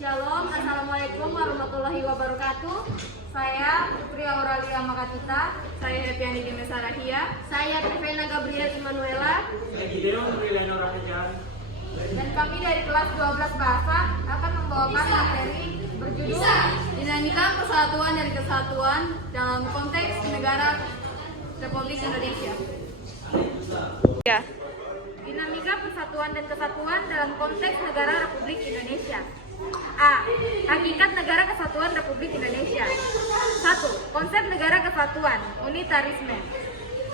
Shalom, Assalamualaikum warahmatullahi wabarakatuh. Saya Putri Auralia Makatita. Saya Hepiani Dimesa Rahia. Saya Privena Gabriel Immanuela. Saya Gideon Rilano Rahajan. Dan kami dari kelas 12 Bahasa akan membawakan materi berjudul Dinamika Persatuan dan Kesatuan dalam konteks negara Republik Indonesia. Ya. Dinamika Persatuan dan Kesatuan dalam konteks negara Republik Indonesia. A. Hakikat Negara Kesatuan Republik Indonesia. 1. Konsep Negara Kesatuan, unitarisme.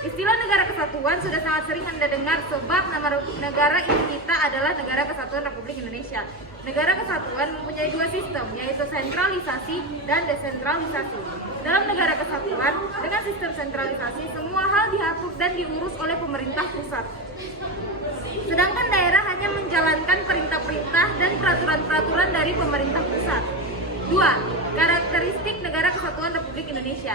Istilah negara kesatuan sudah sangat sering Anda dengar sebab nama negara kita adalah Negara Kesatuan Republik Indonesia. Negara kesatuan mempunyai dua sistem, yaitu sentralisasi dan desentralisasi. Dalam negara kesatuan, dengan sistem sentralisasi, semua hal diatur dan diurus oleh pemerintah pusat. Sedangkan daerah hanya menjalankan perintah-perintah dan peraturan-peraturan dari pemerintah pusat. 2. Karakteristik Negara Kesatuan Republik Indonesia.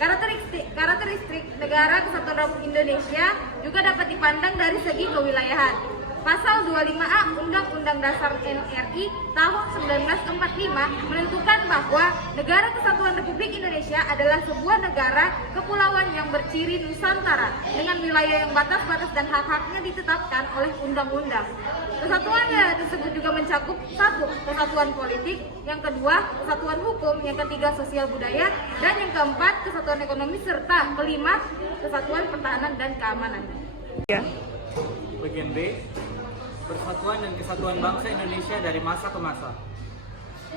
Karakteristik Negara Kesatuan Republik Indonesia juga dapat dipandang dari segi kewilayahan. Pasal 25A Undang-Undang Dasar NRI tahun 1945 menentukan bahwa Negara Kesatuan Republik Indonesia adalah sebuah negara kepulauan yang berciri Nusantara dengan wilayah yang batas-batas dan hak-haknya ditetapkan oleh undang-undang. Kesatuan negara tersebut juga mencakup 1. Kesatuan politik, yang kedua kesatuan hukum, yang ketiga sosial budaya, dan yang keempat kesatuan ekonomi, serta kelima kesatuan pertahanan dan keamanan. Ya. Bagian B, Persatuan dan Kesatuan Bangsa Indonesia dari masa ke masa.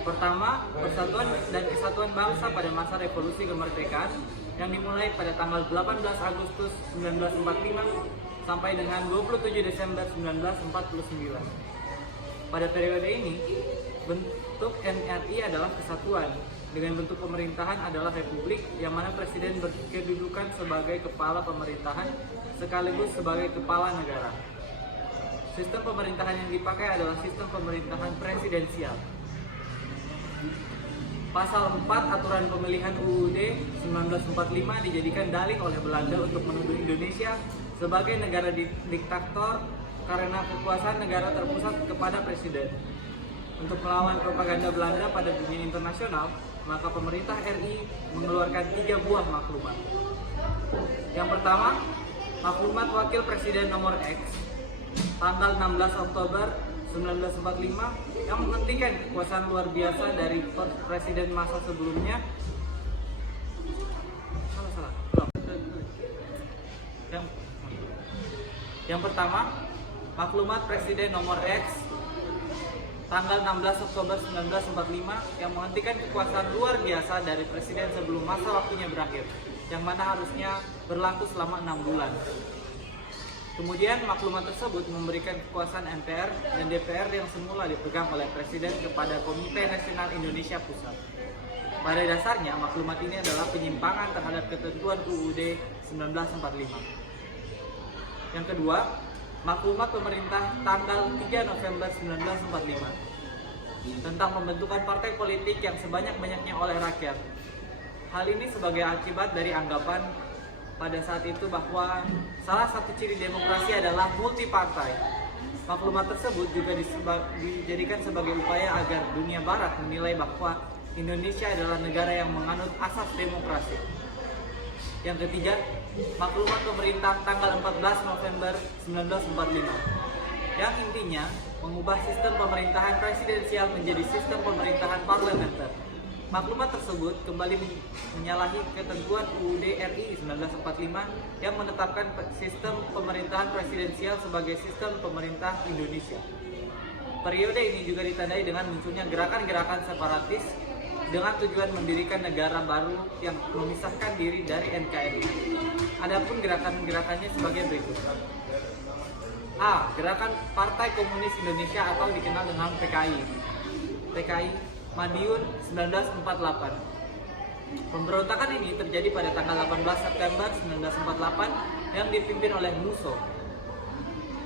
Pertama, Persatuan dan Kesatuan Bangsa pada masa Revolusi Kemerdekaan yang dimulai pada tanggal 18 Agustus 1945 sampai dengan 27 Desember 1949. Pada periode ini, bentuk NRI adalah kesatuan, dengan bentuk pemerintahan adalah republik yang mana presiden berkedudukan sebagai kepala pemerintahan sekaligus sebagai kepala negara. Sistem pemerintahan yang dipakai adalah sistem pemerintahan presidensial. Pasal 4 Aturan Pemilihan UUD 1945 dijadikan dalih oleh Belanda untuk menuduh Indonesia sebagai negara diktator karena kekuasaan negara terpusat kepada presiden. Untuk melawan propaganda Belanda pada dunia internasional, maka pemerintah RI mengeluarkan 3 buah maklumat. Yang pertama, maklumat Wakil Presiden nomor X tanggal 16 Oktober 1945 yang menghentikan kekuasaan luar biasa dari presiden masa sebelumnya. Yang pertama, maklumat Presiden nomor X tanggal 16 Oktober 1945 yang menghentikan kekuasaan luar biasa dari presiden sebelum masa waktunya berakhir, yang mana harusnya berlaku selama 6 bulan. Kemudian maklumat tersebut memberikan kekuasaan MPR dan DPR yang semula dipegang oleh presiden kepada Komite Nasional Indonesia Pusat. Pada dasarnya, maklumat ini adalah penyimpangan terhadap ketentuan UUD 1945. Yang kedua, maklumat pemerintah tanggal 3 November 1945 tentang pembentukan partai politik yang sebanyak-banyaknya oleh rakyat. Hal ini sebagai akibat dari anggapan pada saat itu bahwa salah satu ciri demokrasi adalah multi partai. Maklumat tersebut juga dijadikan sebagai upaya agar dunia barat menilai bahwa Indonesia adalah negara yang menganut asas demokrasi. Yang ketiga, maklumat pemerintah tanggal 14 November 1945 yang intinya mengubah sistem pemerintahan presidensial menjadi sistem pemerintahan parlementer. Maklumat tersebut kembali menyalahi ketentuan UUD RI 1945 yang menetapkan sistem pemerintahan presidensial sebagai sistem pemerintah Indonesia. Periode ini juga ditandai dengan munculnya gerakan-gerakan separatis dengan tujuan mendirikan negara baru yang memisahkan diri dari NKRI. Adapun gerakan-gerakannya sebagai berikut. A. Gerakan Partai Komunis Indonesia atau dikenal dengan PKI. PKI Madiun 1948. Pemberontakan ini terjadi pada tanggal 18 September 1948 yang dipimpin oleh Musso.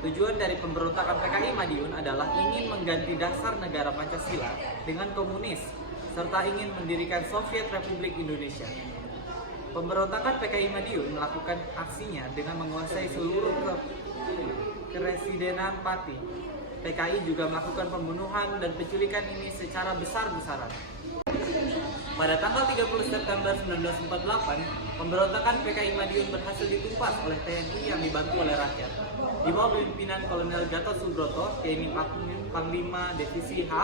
Tujuan dari pemberontakan PKI Madiun adalah ingin mengganti dasar negara Pancasila dengan komunis serta ingin mendirikan Soviet Republik Indonesia. Pemberontakan PKI Madiun melakukan aksinya dengan menguasai seluruh keresidenan Pati PKI juga melakukan pembunuhan dan penculikan ini secara besar-besaran. Pada tanggal 30 September 1948, pemberontakan PKI Madiun berhasil ditumpas oleh TNI yang dibantu oleh rakyat. Di bawah pimpinan Kolonel Gatot Subroto, TNI Panglima Divisi H,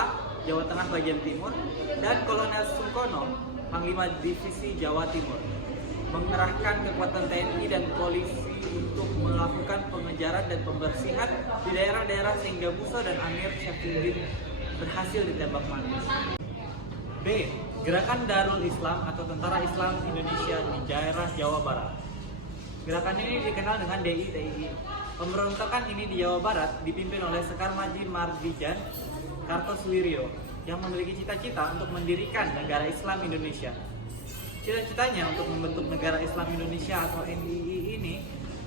Jawa Tengah bagian Timur, dan Kolonel Sungkono, Panglima Divisi Jawa Timur, mengerahkan kekuatan TNI dan polisi untuk melakukan pengejaran dan pembersihan di daerah-daerah sehingga Musa dan Amir Syafruddin berhasil ditembak mati. B. Gerakan Darul Islam atau Tentara Islam Indonesia di daerah Jawa Barat. Gerakan ini dikenal dengan DITII. Pemberontakan ini di Jawa Barat dipimpin oleh Sekar Maji Mardijan Kartosuwiryo yang memiliki cita-cita untuk mendirikan negara Islam Indonesia. Cita-citanya untuk membentuk negara Islam Indonesia atau NII ini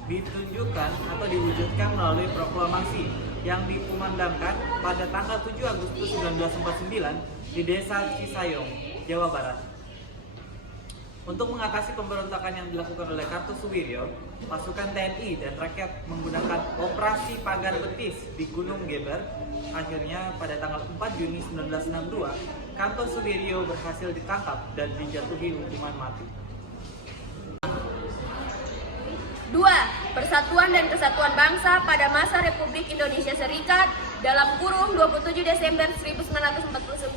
ditunjukkan atau diwujudkan melalui proklamasi yang dikumandangkan pada tanggal 7 Agustus 1949 di Desa Cisayong, Jawa Barat. Untuk mengatasi pemberontakan yang dilakukan oleh Kartosuwiryo, pasukan TNI dan rakyat menggunakan operasi pagar betis di Gunung Geber. Akhirnya pada tanggal 4 Juni 1962, Kartosuwiryo berhasil ditangkap dan dijatuhi hukuman mati. 2. Persatuan dan Kesatuan Bangsa pada masa Republik Indonesia Serikat dalam kurung 27 Desember 1949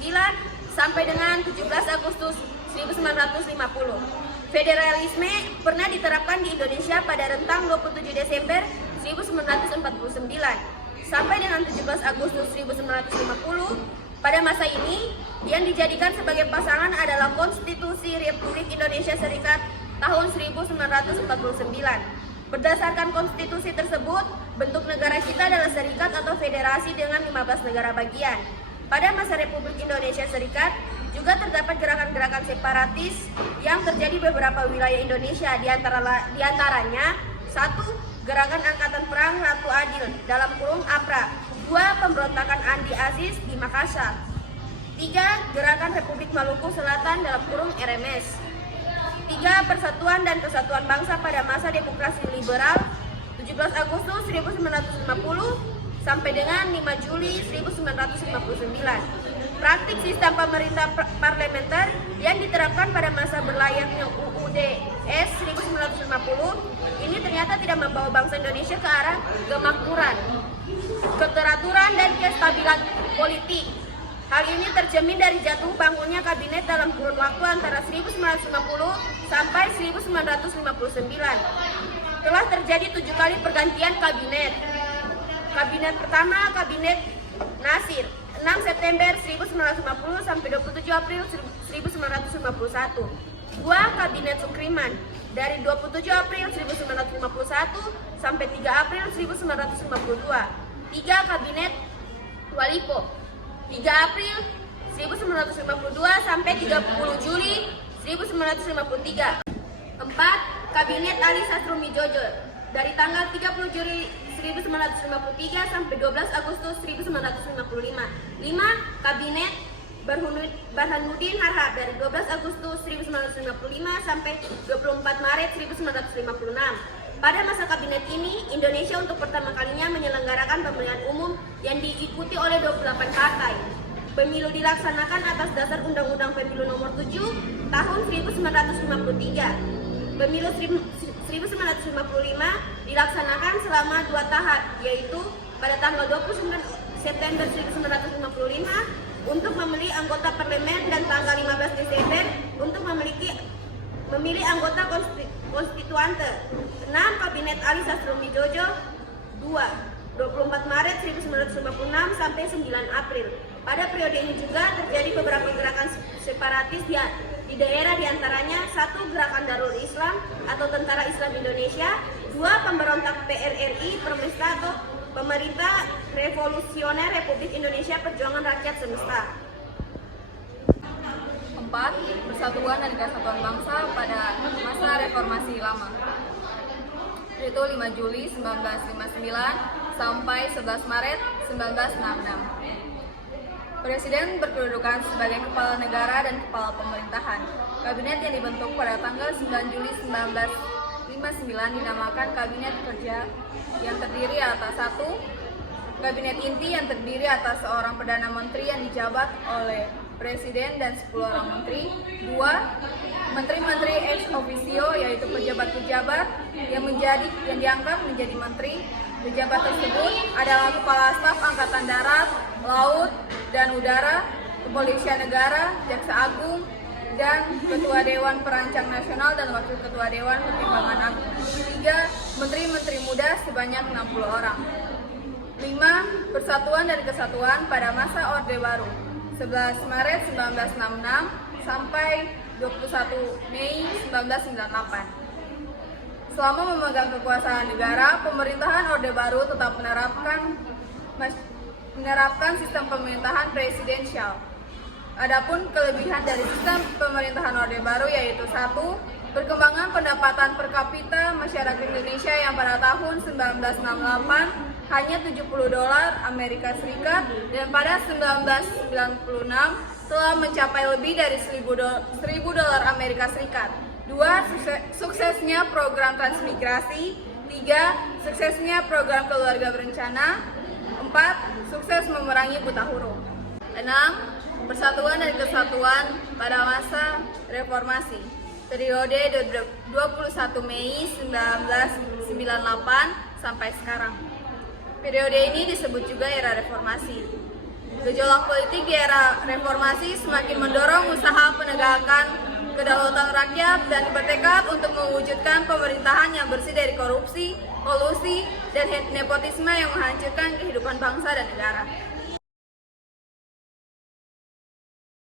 sampai dengan 17 Agustus 1950. Federalisme pernah diterapkan di Indonesia pada rentang 27 Desember 1949 sampai dengan 17 Agustus 1950. Pada masa ini, yang dijadikan sebagai pasangan adalah Konstitusi Republik Indonesia Serikat tahun 1949. Berdasarkan konstitusi tersebut, bentuk negara kita adalah serikat atau federasi dengan 15 negara bagian. Pada masa Republik Indonesia Serikat, juga terdapat gerakan-gerakan separatis yang terjadi di beberapa wilayah Indonesia, diantaranya 1. Gerakan Angkatan Perang Ratu Adil dalam kurung APRA. 2. Pemberontakan Andi Aziz di Makassar. 3. Gerakan Republik Maluku Selatan dalam kurung RMS. 3. Persatuan dan Kesatuan Bangsa pada masa demokrasi liberal 17 Agustus 1950 sampai dengan 5 Juli 1959. Praktik sistem pemerintah parlementer yang diterapkan pada masa berlayarnya UUD S 1950 ini ternyata tidak membawa bangsa Indonesia ke arah kemakmuran, keteraturan dan kestabilan politik. Hal ini tercermin dari jatuh bangunnya kabinet dalam kurun waktu antara 1950 sampai 1959. Telah terjadi 7 kali pergantian kabinet. Kabinet pertama, Kabinet Nasir, 6 September 1950 sampai 27 April 1951. 2. Kabinet Sukriman, dari 27 April 1951 sampai 3 April 1952. 3. Kabinet Walipo, 3 April 1952 sampai 30 Juli 1953. 4. Kabinet Ali Sastroamidjojo, dari tanggal 30 Juli 1953 sampai 12 Agustus 1955. 5. Kabinet Burhanuddin Harhab, dari 12 Agustus 1955 sampai 24 Maret 1956. Pada masa kabinet ini, Indonesia untuk pertama kalinya menyelenggarakan pemilihan umum yang diikuti oleh 28 partai. Pemilu dilaksanakan atas dasar Undang-Undang Pemilu Nomor 7 Tahun 1953. Pemilu 1955 dilaksanakan selama 2 tahap, yaitu pada tanggal 29 September 1955 untuk memilih anggota parlemen dan tanggal 15 Desember untuk memilih anggota konstituante. 6. Kabinet Ali Sastroamidjojo. 2. 24 Maret 1956 sampai 9 April. Pada periode ini juga terjadi beberapa gerakan separatis di daerah, diantaranya 1. Gerakan Darul Islam atau Tentara Islam Indonesia. 2. Pemberontak PRRI Permesta atau Pemerintah Revolusioner Republik Indonesia Perjuangan Rakyat Semesta. 4. Persatuan dan Kesatuan Bangsa pada masa Reformasi Lama, yaitu 5 Juli 1959 sampai 11 Maret 1966. Presiden berkedudukan sebagai kepala negara dan kepala pemerintahan. Kabinet yang dibentuk pada tanggal 9 Juli 1959 dinamakan Kabinet Kerja yang terdiri atas 1. Kabinet inti yang terdiri atas seorang Perdana Menteri yang dijabat oleh Presiden dan 10 orang menteri. 2. Menteri-menteri ex officio, yaitu pejabat-pejabat yang diangkat menjadi menteri. Pejabat tersebut adalah Kepala Staf Angkatan Darat, Laut, dan Udara, Kepolisian Negara, Jaksa Agung, dan Ketua Dewan Perancang Nasional dan Wakil Ketua Dewan Pertimbangan Agung. 3. Menteri-menteri muda sebanyak 60 orang. 5. Persatuan dan Kesatuan pada masa Orde Baru 11 Maret 1966 sampai 21 Mei 1998. Selama memegang kekuasaan negara, pemerintahan Orde Baru tetap menerapkan sistem pemerintahan presidensial. Adapun kelebihan dari sistem pemerintahan Orde Baru yaitu 1. Perkembangan pendapatan per kapita masyarakat Indonesia yang pada tahun 1968 hanya $70 Amerika Serikat dan pada 1996 telah mencapai lebih dari $1.000 Amerika Serikat. 2. Suksesnya program transmigrasi. 3. Suksesnya program keluarga berencana. 4. Sukses memerangi buta huruf. 6. Persatuan dan Kesatuan pada masa reformasi. Periode 21 Mei 1998 sampai sekarang. Periode ini disebut juga era reformasi. Gejolak politik di era reformasi semakin mendorong usaha penegakan kedaulatan rakyat dan bertekad untuk mewujudkan pemerintahan yang bersih dari korupsi, kolusi, dan nepotisme yang menghancurkan kehidupan bangsa dan negara.